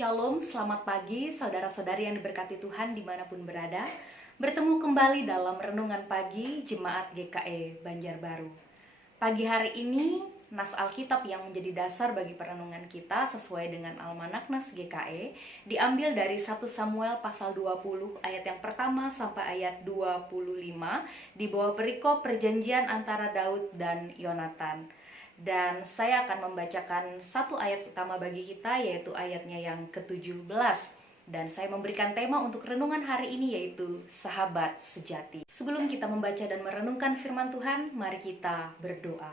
Shalom, selamat pagi saudara-saudari yang diberkati Tuhan dimanapun berada. Bertemu kembali dalam Renungan Pagi Jemaat GKE Banjarbaru. Pagi hari ini, nas Alkitab yang menjadi dasar bagi perenungan kita sesuai dengan Almanak Nas GKE diambil dari 1 Samuel pasal 20 ayat yang pertama sampai ayat 25 di bawah perikop perjanjian antara Daud dan Yonatan. Dan saya akan membacakan satu ayat utama bagi kita, yaitu ayatnya yang ke-17. Dan saya memberikan tema untuk renungan hari ini, yaitu sahabat sejati. Sebelum kita membaca dan merenungkan firman Tuhan, mari kita berdoa.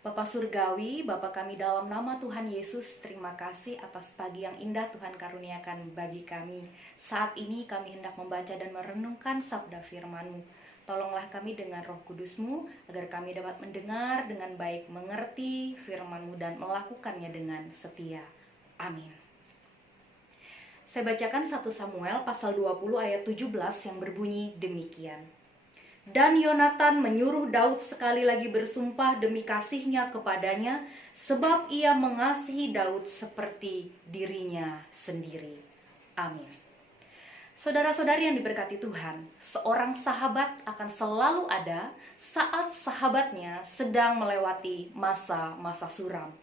Bapa Surgawi, Bapa kami dalam nama Tuhan Yesus, terima kasih atas pagi yang indah Tuhan karuniakan bagi kami. Saat ini kami hendak membaca dan merenungkan sabda firman-Mu. Tolonglah kami dengan Roh Kudus-Mu, agar kami dapat mendengar dengan baik, mengerti firman-Mu dan melakukannya dengan setia. Amin. Saya bacakan 1 Samuel pasal 20 ayat 17 yang berbunyi demikian. Dan Yonatan menyuruh Daud sekali lagi bersumpah demi kasihnya kepadanya, sebab ia mengasihi Daud seperti dirinya sendiri. Amin. Saudara-saudari yang diberkati Tuhan, seorang sahabat akan selalu ada saat sahabatnya sedang melewati masa-masa suram.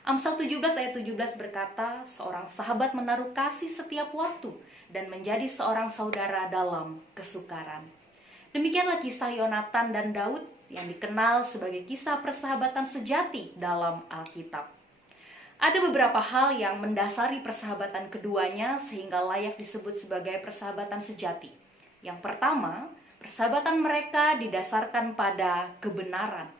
Amsal 17 ayat 17 berkata, seorang sahabat menaruh kasih setiap waktu dan menjadi seorang saudara dalam kesukaran. Demikianlah kisah Yonatan dan Daud yang dikenal sebagai kisah persahabatan sejati dalam Alkitab. Ada beberapa hal yang mendasari persahabatan keduanya sehingga layak disebut sebagai persahabatan sejati. Yang pertama, persahabatan mereka didasarkan pada kebenaran.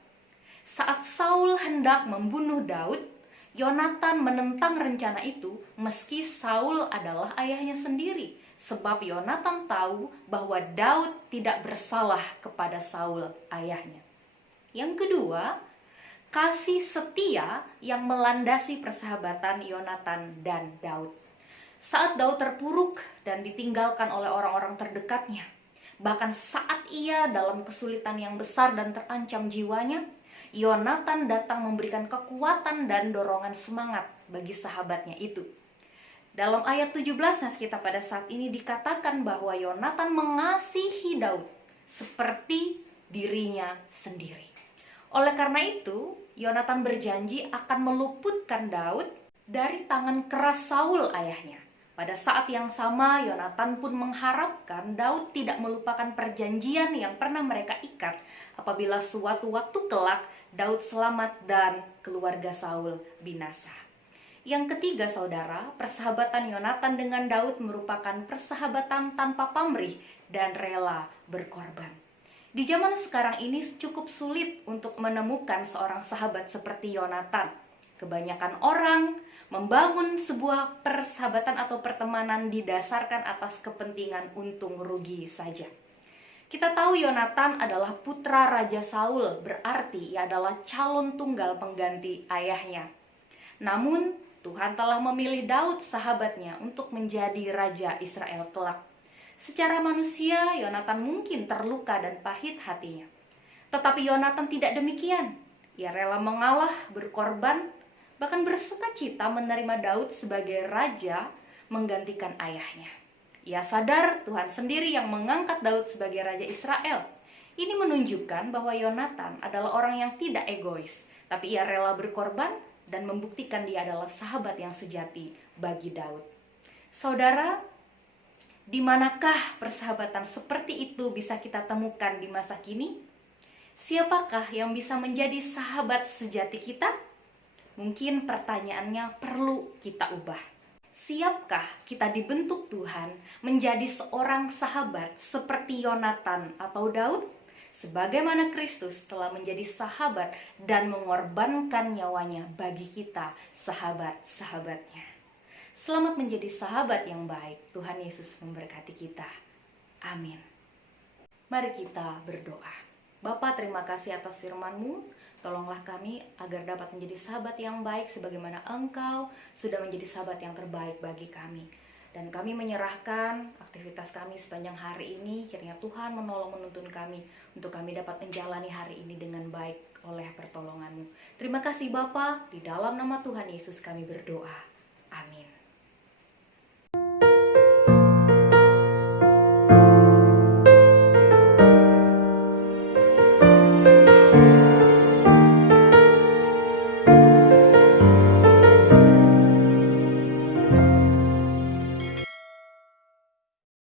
Saat Saul hendak membunuh Daud, Yonatan menentang rencana itu meski Saul adalah ayahnya sendiri, sebab Yonatan tahu bahwa Daud tidak bersalah kepada Saul ayahnya. Yang kedua, kasih setia yang melandasi persahabatan Yonatan dan Daud. Saat Daud terpuruk dan ditinggalkan oleh orang-orang terdekatnya, bahkan saat ia dalam kesulitan yang besar dan terancam jiwanya, Yonatan datang memberikan kekuatan dan dorongan semangat bagi sahabatnya itu. Dalam ayat 17 nas kita pada saat ini dikatakan bahwa Yonatan mengasihi Daud seperti dirinya sendiri. Oleh karena itu, Yonatan berjanji akan meluputkan Daud dari tangan keras Saul ayahnya. Pada saat yang sama, Yonatan pun mengharapkan Daud tidak melupakan perjanjian yang pernah mereka ikat apabila suatu waktu kelak Daud selamat dan keluarga Saul binasa. Yang ketiga, saudara, persahabatan Yonatan dengan Daud merupakan persahabatan tanpa pamrih dan rela berkorban. Di zaman sekarang ini cukup sulit untuk menemukan seorang sahabat seperti Yonatan. Kebanyakan orang membangun sebuah persahabatan atau pertemanan didasarkan atas kepentingan untung rugi saja. Kita tahu Yonatan adalah putra Raja Saul, berarti ia adalah calon tunggal pengganti ayahnya. Namun Tuhan telah memilih Daud sahabatnya untuk menjadi Raja Israel kelak. Secara manusia, Yonatan mungkin terluka dan pahit hatinya. Tetapi Yonatan tidak demikian. Ia rela mengalah, berkorban, bahkan bersukacita menerima Daud sebagai raja menggantikan ayahnya. Ia sadar Tuhan sendiri yang mengangkat Daud sebagai Raja Israel. Ini menunjukkan bahwa Yonatan adalah orang yang tidak egois, tapi ia rela berkorban dan membuktikan dia adalah sahabat yang sejati bagi Daud. Saudara, di manakah persahabatan seperti itu bisa kita temukan di masa kini? Siapakah yang bisa menjadi sahabat sejati kita? Mungkin pertanyaannya perlu kita ubah. Siapkah kita dibentuk Tuhan menjadi seorang sahabat seperti Yonatan atau Daud? Sebagaimana Kristus telah menjadi sahabat dan mengorbankan nyawanya bagi kita, sahabat-sahabatnya. Selamat menjadi sahabat yang baik. Tuhan Yesus memberkati kita. Amin. Mari kita berdoa. Bapa, terima kasih atas firman-Mu. Tolonglah kami agar dapat menjadi sahabat yang baik sebagaimana Engkau sudah menjadi sahabat yang terbaik bagi kami. Dan kami menyerahkan aktivitas kami sepanjang hari ini. Kiranya Tuhan menolong menuntun kami untuk kami dapat menjalani hari ini dengan baik oleh pertolongan-Mu. Terima kasih Bapa, di dalam nama Tuhan Yesus kami berdoa. Amin.